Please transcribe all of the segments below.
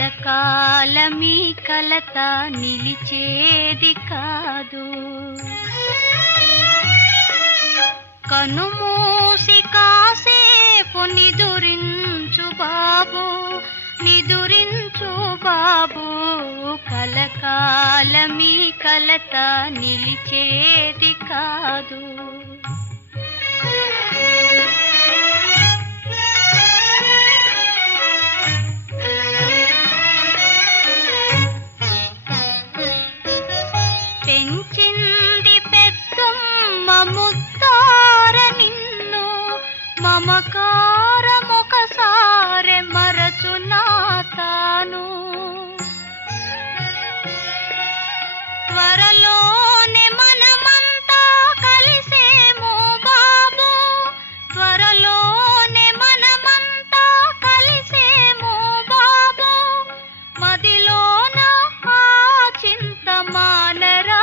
కలకాలమీ కలత నిలిచేది కాదు. కనుమూసి కాసేపు నిదురించు బాబు, నిదురించు బాబు, కలకాలమీ కలత నిలిచేది కాదు. పెంచింది పెద్దమ్మ ముద్దార నిన్ను, మమకారమొకసారి మరచునా తాను. త్వరలోనే మనమంతా కలిసేమో బాబు, త్వరలోనే మనమంతా కలిసేమో బాబు, మదిలోన ఆ చింత మానరా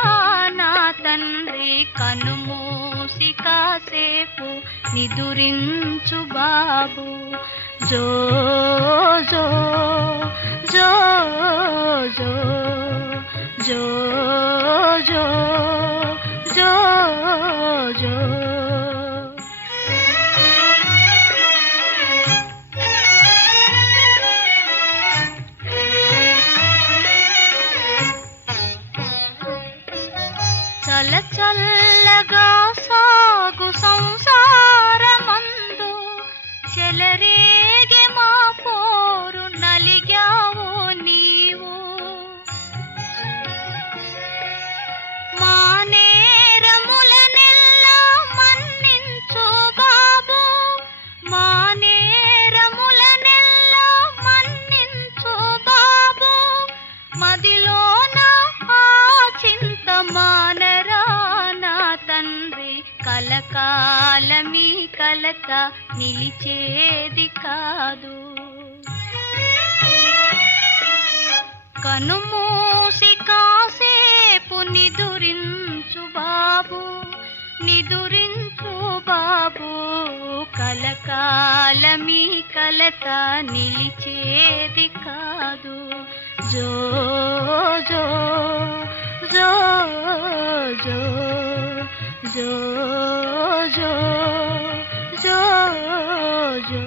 నా తండ్రి. కనుమూసి కాసేపు నిదురించు బాబు, జో జో జో జో జో జో జో జో. చల్ల చల్లగా సాగు సంసారమందు చెలరేగే మా పోరు నలిగావో నీవు. మా నేరములనెల్లా మన్నించు బాబు, మా నేరములనెల్లా మన్నించు బాబు, మదిలోన ఆ చింత మానరా నా తండ్రి. కలకాలమీ కలత నిలిచేది కాదు. కనుమూసి కాసేపు నిదురించు బాబు, నిదురించు బాబు, కలకాలమీ కలత నిలిచేది కాదు. జో జో జో జో జో జో జో జో.